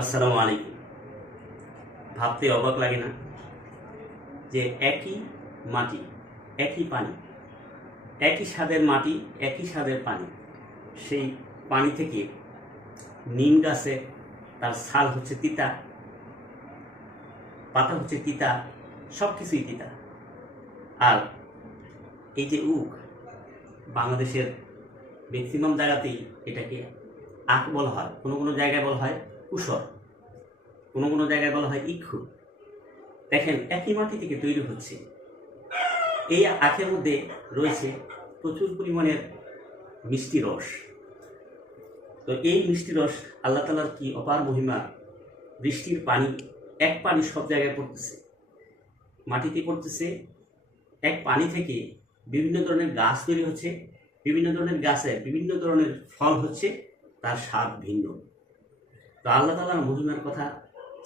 আসসালামু আলাইকুম। ভাবতে অবাক লাগে না যে একই মাটি, একই পানি, একই স্বাদের মাটি, একই স্বাদের পানি, সেই পানি থেকে নিম গাছে তার ছাল হচ্ছে তিতা, পাতা হচ্ছে তিতা সব কিছুই তিতা। আর এই যে উক, বাংলাদেশের ম্যাক্সিমাম জায়গাতেই এটাকে আখ বলা হয়, কোনো কোনো জায়গায় বলা হয় কুসর কোনো কোনো জায়গায় বলা হয় ইক্ষু দেখেন, একই মাটি থেকে তৈরি হচ্ছে। এই আখের মধ্যে রয়েছে প্রচুর পরিমাণের মিষ্টি রস। তো এই মিষ্টি রস আল্লাহ তালার কি অপার মহিমা? বৃষ্টির পানি, এক পানি সব জায়গায় পড়তেছে। মাটিতে পড়তেছে, এক পানি থেকে বিভিন্ন ধরনের গাছ তৈরি হচ্ছে, বিভিন্ন ধরনের গাছে বিভিন্ন ধরনের ফল হচ্ছে, তার স্বাদ ভিন্ন। তো আল্লাহ তালার মহিমার কথা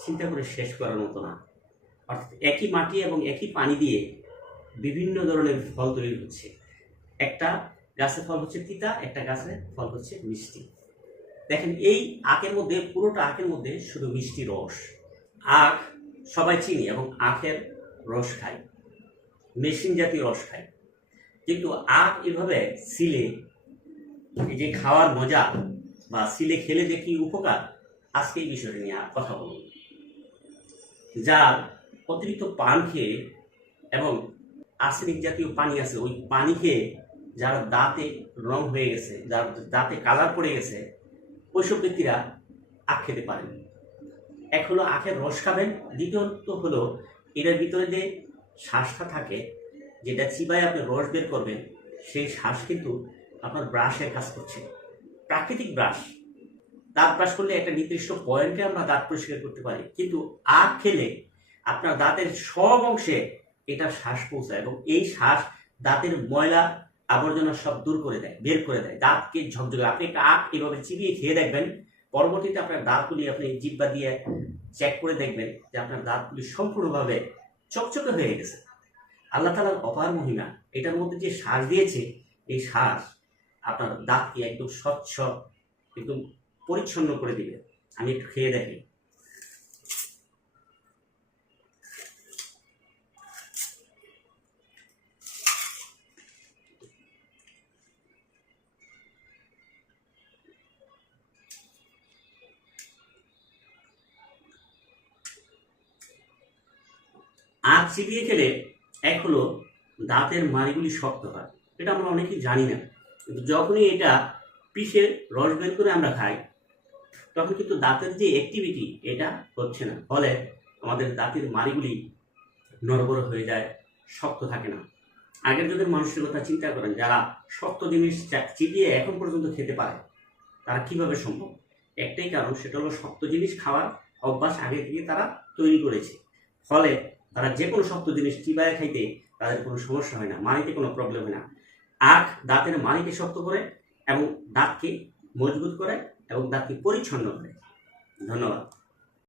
চিন্তা করে শেষ করার মতো না। অর্থাৎ একই মাটি এবং একই পানি দিয়ে বিভিন্ন ধরনের ফল তৈরি হচ্ছে। একটা গাছের ফল হচ্ছে তিতা, একটা গাছের ফল হচ্ছে মিষ্টি। দেখেন, এই আখের মধ্যে, পুরোটা আখের মধ্যে শুধু মিষ্টি রস। আখ সবাই চিনি এবং আখের রস খায়, মেশিন জাতীয় রস খায়। কিন্তু আখ এভাবে সিলে এই যে খাওয়ার মজা বা সিলে খেলে যে কি উপকার? আজকে এই বিষয়টা নিয়ে কথা বলব যার অতিরিক্ত পান খেয়ে এবং আর্সেনিক জাতীয় পানি আছে, ওই পানি খেয়ে যার দাঁতে রং হয়ে গেছে, যার দাঁতে কালার পড়ে গেছে, ওইসব ব্যক্তিরা আখ খেতে পারেন। এক হলো আখের রস খাবেন, দ্বিতীয়ত হলো এটার ভিতরে যে শ্বাসটা থাকে, যেটা চিবায় আপনি রস বের করবেন, সেই শ্বাস কিন্তু আপনার ব্রাশের কাজ করছে। প্রাকৃতিক ব্রাশ। দাঁত ব্রাশ করলে একটা নির্দিষ্ট পয়েন্টে আমরা দাঁত পরিষ্কার করতে পারি। কিন্তু আখ খেলে আপনার দাঁতের সব অংশে এটা শ্বাস পৌঁছায় এবং এই শ্বাস দাঁতের ময়লা, আবর্জনা সব দূর করে দেয়, বের করে দেয়। দাঁতকে ঝকঝকে। আপনি একটা আখ এভাবে চিবিয়ে খেয়ে দেখবেন। পরবর্তীতে আপনার দাঁতগুলি আপনি জিব্বা দিয়ে চেক করে দেখবেন যে আপনার দাঁতগুলি সম্পূর্ণভাবে চকচকে হয়ে গেছে। আল্লাহ তালার অপার মহিমা, এটার মধ্যে যে শ্বাস দিয়েছে, এই শ্বাস আপনার দাঁতকে একদম স্বচ্ছ, একদম পরিচ্ছন্ন করে দিবে। আমি একটু খেয়ে দেখি। আখ চিবিয়ে খেলে এক হলো দাঁতের মাড়িগুলি শক্ত হয়। এটা আমরা অনেকেই জানি না। কিন্তু যখনই এটা পিষে রস বের করে আমরা খাই তখন কিন্তু দাঁতের যে অ্যাক্টিভিটি এটা হচ্ছে না। ফলে আমাদের দাঁতের মাড়িগুলি নড়বড় হয়ে যায়, শক্ত থাকে না। আগের যুগের মানুষের কথা চিন্তা করেন, যারা শক্ত জিনিস চিবিয়ে এখন পর্যন্ত খেতে পারে, তারা কীভাবে সম্ভব? একটাই কারণ, সেটা হলো শক্ত জিনিস খাওয়ার অভ্যাস আগে থেকে তারা তৈরি করেছে। ফলে তারা যে কোনো শক্ত জিনিস চিবায় খাইতে তাদের কোনো সমস্যা হয় না মানিতে কোনো প্রবলেম হয় না। আখ দাঁতের মানিকে শক্ত করে এবং দাঁতকে মজবুত করে এবং তাকে পরিচ্ছন্ন করে। ধন্যবাদ।